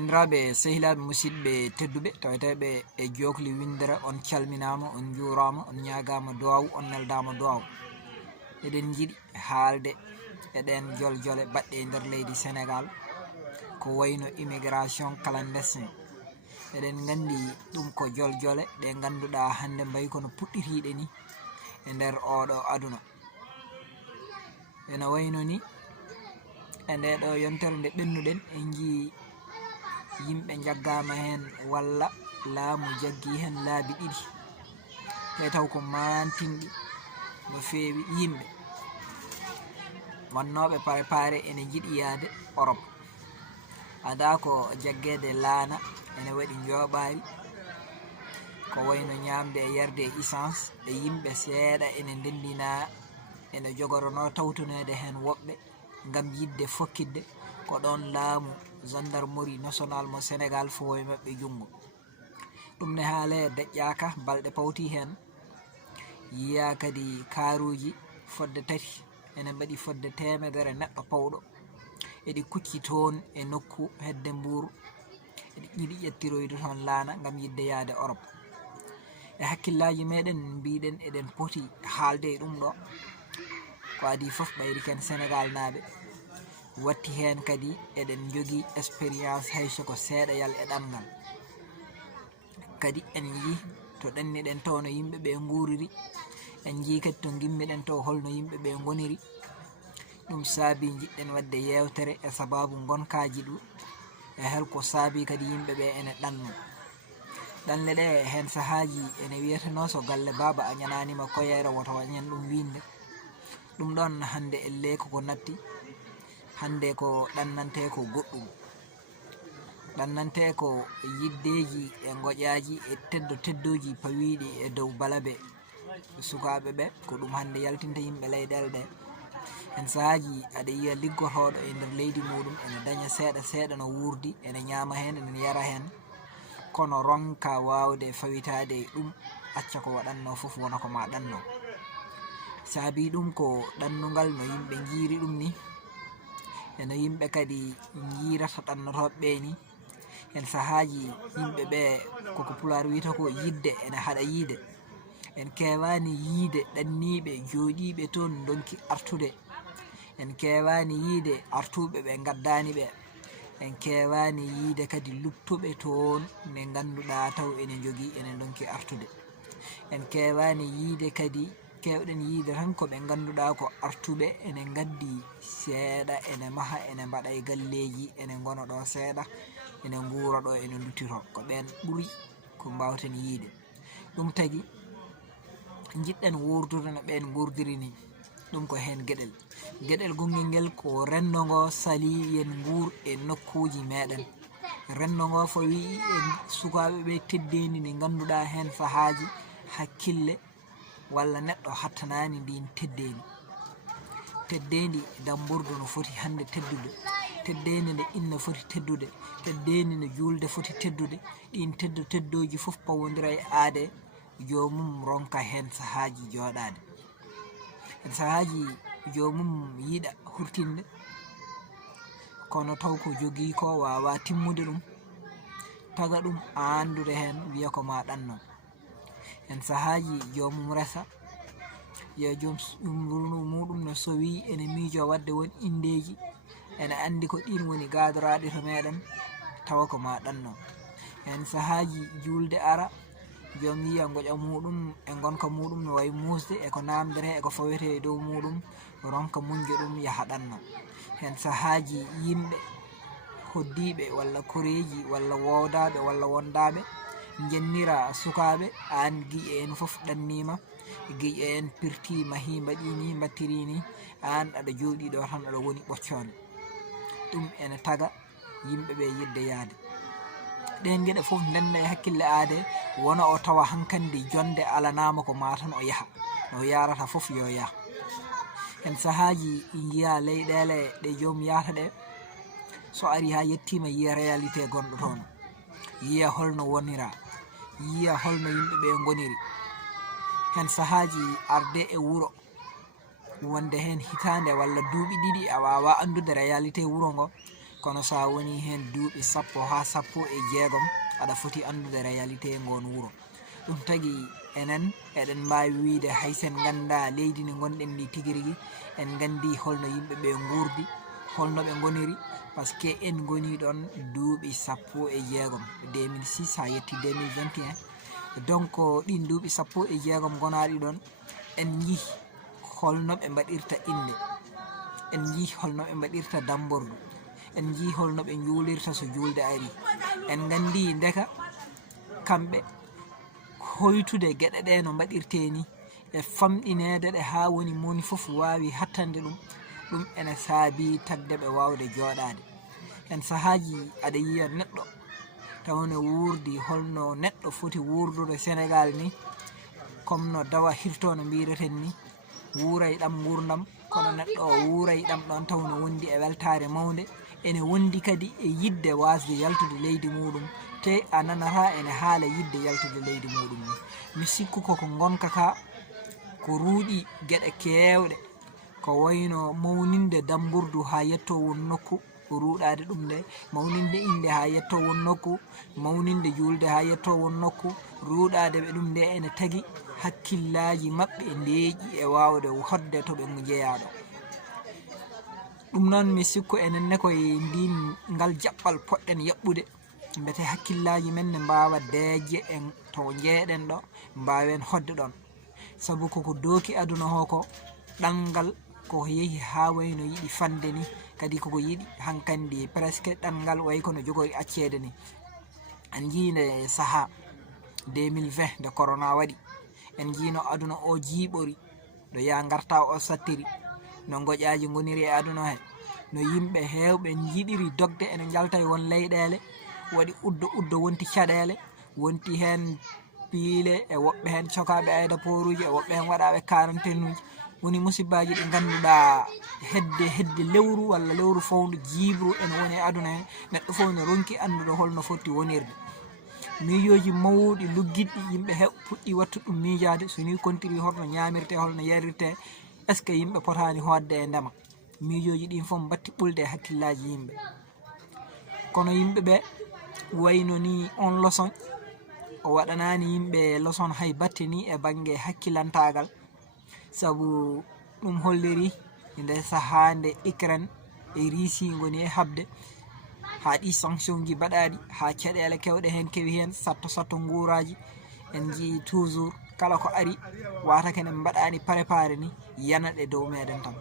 bandiraɓe sehilaɓe musidɓe tedduɓe taweteɓe e jokli windere on calminama on juurama on ñagama duwaw on neldama duwaw. Eɗen jiiɗi haalde eɗen joljole baɗɗe e nder leydi Sénégal ko wayno immigration clandestin. Eɗen gandi ɗum ko joljole ɗe ganduɗa hande mbayi kono puɗɗitiɗe ni e nder oɗo aduna. Ene wayno ni e ndeɗo yontere nde ɓennuɗen en jii yimɓe jaggama hen walla laamu jaggi hen laabi ɗiɗi te taw ko mantinɗi no feewi yimɓe wannoɓe préparé ene jiiɗi yaade Europe. Ada ko jaggede laana ene waɗi joɓari ko wayno ñamde e yarde e essence e yimɓe seeɗa ene ndendina ene jogorono tawtunede hen woɓɓe gam yidde fokkidde ko ɗon laamu gendarmerie national mo Sénégal fowoye mabɓe jungo. Ɗum ne haale deƴƴaka balɗe pawti hen yiya kadi karuji fodde tati ene mbaɗi fodde temedere neɗɗo pawɗo eɗi kucci toon e nokku hedde Mbour eɗi jiiɗi ƴettiroyde toon laana gam yidde yaade Europe. E hakkillaji meɗen mbiɗen eɗen poti haalde e ɗum ɗo ko adi foof ɓayri ken Sénégal naaɓe watti hen kadi eɗen jogui expérience hayso ko seeɗayal e ɗanngal. Kadi en jii to ɗanniɗen to no yimɓeɓe guuriri, en jii kadi to gimmiɗen to holno yimɓeɓe goniri. Ɗum saabi jiɗɗen wadde yewtere e sababu gonkaji ɗu e helko saabi kadi yimɓeɓe ene ɗanno. Ɗanle ɗe hen sahaji ene wiyeteno so galle baba a ñananima koyere woto wañen ɗum winde. Ɗum ɗon hande elle koko natti hande ko ɗannante ko goɗɗum, ɗannante ko yiddeji e goƴaji e teddoji pawiɗi e dow balabe sukaɓe ɓe ko ɗum hande yaltinta yimɓe leyɗele ɗe. En sahaji aɗa yiya liggotoɗo e nder leydi muɗum ene daña seeɗa seeɗa no wurdi ene ñama hen ene yara hen kono ronka wawde fawitade ɗum acca ko waɗanno foof wona ko ma ɗanno. Saabi ɗum ko ɗannugal no yimɓe jiiri ɗum ni eno yimɓe kadi jiirata ɗannotoɓe ni. En sahaji yimɓe ɓe koko Pulaar wiyata ko yidde ene haɗa yiide. En kewani yiide ɗanniɓe jooɗiɓe toon donki artude, en kewani yiide artuɓe ɓe gaddani ɓe, en kewani yiide kadi luttuɓe toon ne ganduɗa taw ene jogui ene donki artude. En kewani yiide kadi kewɗen yiide tan ko ɓe ganduɗa ko artuɓe ene gaddi seeɗa ene maha ene mbaɗa e galleji ene gona ɗo seeɗa ene guura ɗo ene duttito ko ɓen ɓuuri ko mbawten yiide. Ɗum tagui jiɗɗen wurdude no ɓen gurdiri ni. Ɗum ko hen gueɗel gongel ngel ko rendogo sali yen guur e nokkuji meɗen. Rendogo fawi e sukaɓeɓe teddedi ndi ganduɗa hen sahaji hakkille walla neɗɗo hattanani ndin teddedi damburdu no foti hande teddude, teddedi nde inna foti teddude, teddedi nde julde foti teddude. Ɗin teddoji foof pawodira e aade jomum ronka hen sahaji joɗade. En sahaji jomum yiɗa hurtinde kono taw ko jogui ko wawa timmude ɗum taga ɗum andude hen wiya ko ma ɗanno. En sahaji jomum resa yo joom muɗum no sowi ene miijo wadde won indeji ene andi ko ɗin woni gadoraɗe to meɗen tawa ko ma ɗanno. En sahaji julde ara joom yiya goƴa muɗum e gonka muɗum no wayi musde e ko namdere e ko fawete e dow muɗum ronka munjo ɗum yaha ɗanno. Hen sahaji yimɓe hoddiɓe walla koreji walla wowdaɓe walla wondaɓe jennira sukaɓe an guiƴe en foof ɗannima, guiƴe en pirti mahi mbaɗini mbattirini, an aɗa joɗi ɗo tan aɗa woni ɓoccone. Ɗum ene taga yimɓeɓe yidde yaade. Ɗen gueɗe foof ndenda e hakkille aade wona o tawa hankandi jonde alanama ko ma tan o yaha no yarata foof yo yaha. En sahaji yiya leyɗele ɗe joom yahata ɗe so ari ha yettima yiya réalité gonɗo toon, yiya holno wonira, yiya holno yimɓeɓe goniri. Hen sahaji arde e wuuro wonde hen hitande walla duuɓi ɗiɗi a wawa andude réalité wuuro ngo kono sa woni hen duuɓi 10 ha 16 aɗa foti andude réalité ngon wuro. ɗum tagi enen eɗen mbawi wiide hay sen ganda leydi ndi gonɗen ndi tigui rigui en gandi holno yimɓeɓe gurdi, holno ɓe goniri, par ce que en goni ɗon duuɓi 16 2006 ha yetti 2021. donc ɗin duuɓi 16 gonaɗi ɗon en yi holno ɓe mbaɗirta inde, en yi holno ɓe mbaɗirta dambordu, en ji holno ɓe juulirta so julde ari. en gandi ndeka kamɓe hoytude gueɗe ɗe no mbaɗirte ni e famɗinede ɗe ha woni moni foof wawi hattande ɗum ene saabi tagde ɓe wawde joɗade. hen sahaji aɗa yiya neɗɗo tawne wurdi holno neɗɗo foti wurdude Sénégal ni, comme no dawa hirto no mbireten ni, wuuray ɗam gurdam, kono neɗɗo o wuuray ɗam ɗon tawno wondi e weltare mawde, ene wondi kadi e yidde wasde yaltude leydi muɗum, te a nanata ene haala yidde yaltude leydi muɗum ni. mi sikku koko gonka ka ko ruuɗi gueɗe kewɗe, ko wayno mawninde damburdu ha yetto won nokku, ko ruuɗade ɗum nde, mawninde inde ha yetto won nokku, mawninde julde ha yetto won nokku, ruuɗade ɓe ɗum nde ene tagui hakkillaji mabɓe ndeeƴi e wawde hodde to ɓe jeeyaɗo. ɗum noon mi sikku enenne koye ndin ngal jaɓɓal poɗɗen yaɓɓude, mbete hakkillaji men ne mbawa deeje en to jeeɗen ɗo, mbawen hodde ɗon. saabu koko dooki aduna ho ko ɗanngal ko yeehi ha wayno yiɗi fande ni, kadi koko yiɗi hankandi presque ɗanngal way kono jogori accede ni. en jiinde saaha 2020 nde corona waɗi, en jiino aduna o jiiɓori, ɗo ya garta o sattiri, no goƴaji goniri e aduna he, no yimɓe hewɓe jiiɗiri dogde ene jalta e won leyɗele, waɗi uddo wonti caɗele, wonti hen piile, e woɓɓe hen cokaɓe aéroport uji, e woɓɓe hen waɗaɓe quarantaine uji. woni musibbaji ɗi ganduɗa hedde lewru walla lewru fawdu jiibru ene woni e aduna he, neɗɗo fof ne ronki andude holno foti wonirde. miijoji mawɗi luggiɗɗi yimɓe heɓ puɗɗi wattu ɗum miijade, so ni kontiri holno ñamirte, holno yarirte, est ce que yimɓe potani hodde e ndema. miijoji ɗin fof batti ɓulde e hakkillaji yimɓe. kono yimɓeɓe wayno ni on leçon o waɗanani yimɓe leçon hay batte ni e banggue hakkilantagal, saabu ɗum holliri nde saaha nde Ukraine e Russie goni e habde, ha ɗi sanction ji baɗaɗi, ha caɗele kewɗe hen kewi hen, satto nguuraji. en jii toujours kala ko ari watake ne mbaɗani préparé ni yanaɗe dow meɗen tan.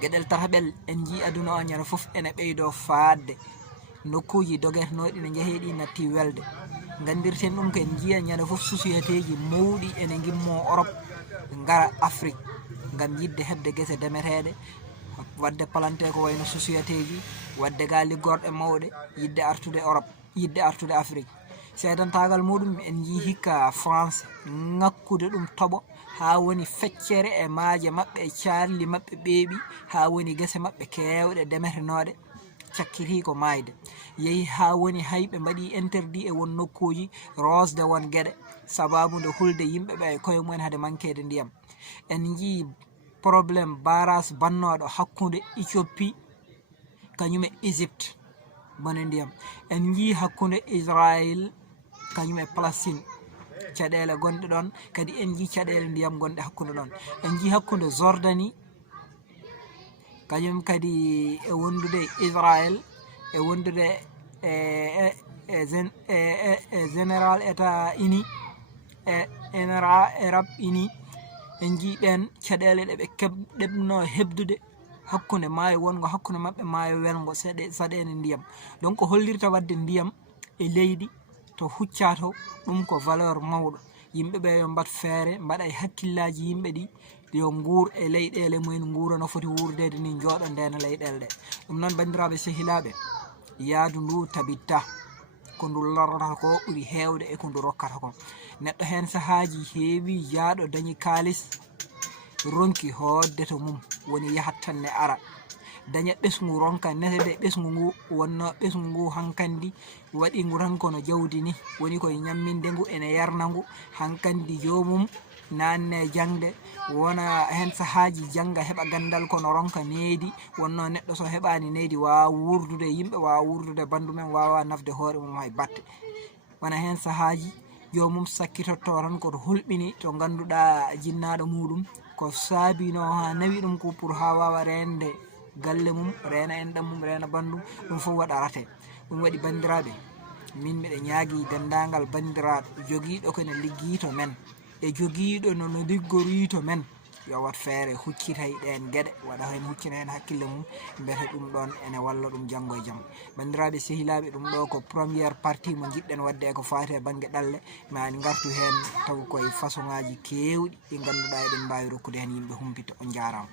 gueɗel tataɓel en jii aduna o ñande foof ene ɓeydo faadde, nokkuji doguetenoɗi ne jeeheɗi natti welde. gandirten ɗum ko en jiiya ñande foof société ji mawɗi ene gimmo Europe gara Afrique gam yidde hebde guese demeteɗe, wadde palante ko wayno société ji, wadde ga liggorɗe mawɗe, yidde artude Europe, yidde artude Afrique. seedantagal muɗum en jii hikka France ngakkude ɗum toɓo ha woni feccere e maaje mabɓe e carli mabɓe ɓeeɓi, ha woni guese mabɓe kewɗe demetenoɗe cakkiti ko mayde. yeehi ha woni hayɓe mbaɗi interdit e won nokkuji rosde won gueɗe, sababu nde hulde yimɓeɓe e koye mumen hade manquede ndiyam. en jii probléme barrage bannoɗo hakkude Éthiopie kañum e Égypte bone ndiyam. en jii hakkude Israël kañum e Palestine caɗele gonɗe ɗon, kadi en jii caɗele ndiyam gonɗe hakkude ɗon. en jii hakkude Jordanie kañum kadi e wondude Israël, e wondude général état uni e Arab uni. en jii ɓen caɗele ɗe ɓe ɗeɓno hebdude hakkude maayo wongo hakkude mabɓe maayo welgo saɗede ndiyam. donc hollirta wadde ndiyam e leydi to hucca to ɗum ko valeur mawɗo. yimɓeɓe yo mbat feere mbaɗa e hakkillaji yimɓe ɗi yo nguur e leyɗele mumen, nguura no foti wurdede ni, jooɗo ndena leyɗele ɗe. ɗum noon bandiraɓe sehilaɓe, yaadu ndu tabitta ko ndu lorrata ko ɓuuri hewde e ko ndu rokkata ko. neɗɗo hen sahaji heewi jaaɗo dañi kalis ronki hodde to mum, woni yahat tan ne ara daña ɓesgu ronka netede ɓesgu ngu, wonno ɓesgu ngu hankandi waɗi ngu tan kono jawdi ni, woni koye ñamminde ngu ene yarna ngu hankandi jomum nanne jangde wona hen sahaji janga heɓa gandal kono ronka needi wonno neɗɗo so heɓani needi wawa wurdude yimɓe wawa wurdude bandu men wawa nafde hoore mum hay batte wona hen sahaji jomum sakkitotto tan koto hulɓini to ganduɗa jinnaɗo muɗum ko saabino ha nawi ɗum ko pour ha wawa rende galle mum reena enɗam mum reena bandum ɗum fof waɗa rate ɗum waɗi bandiraɓe min miɗe ñaagui dendagal bandiraɗo joguiɗo kone liggito men e joguiɗo nono liggorito men yo wat feere huccitay ɗen gueɗe waɗa hen huccina hen hakkille mum beete ɗum ɗon ene walla ɗum janggo e jaam bandiraɓe sehilaɓe ɗum ɗo ko premiére partie mo jiɗɗen wadde eko fati e banggue ɗalle ma en gartu hen taw koye façon ngaji kewɗi ɗi ganduɗa eɗen mbawi rokkude hen yimɓe humpito on jarama.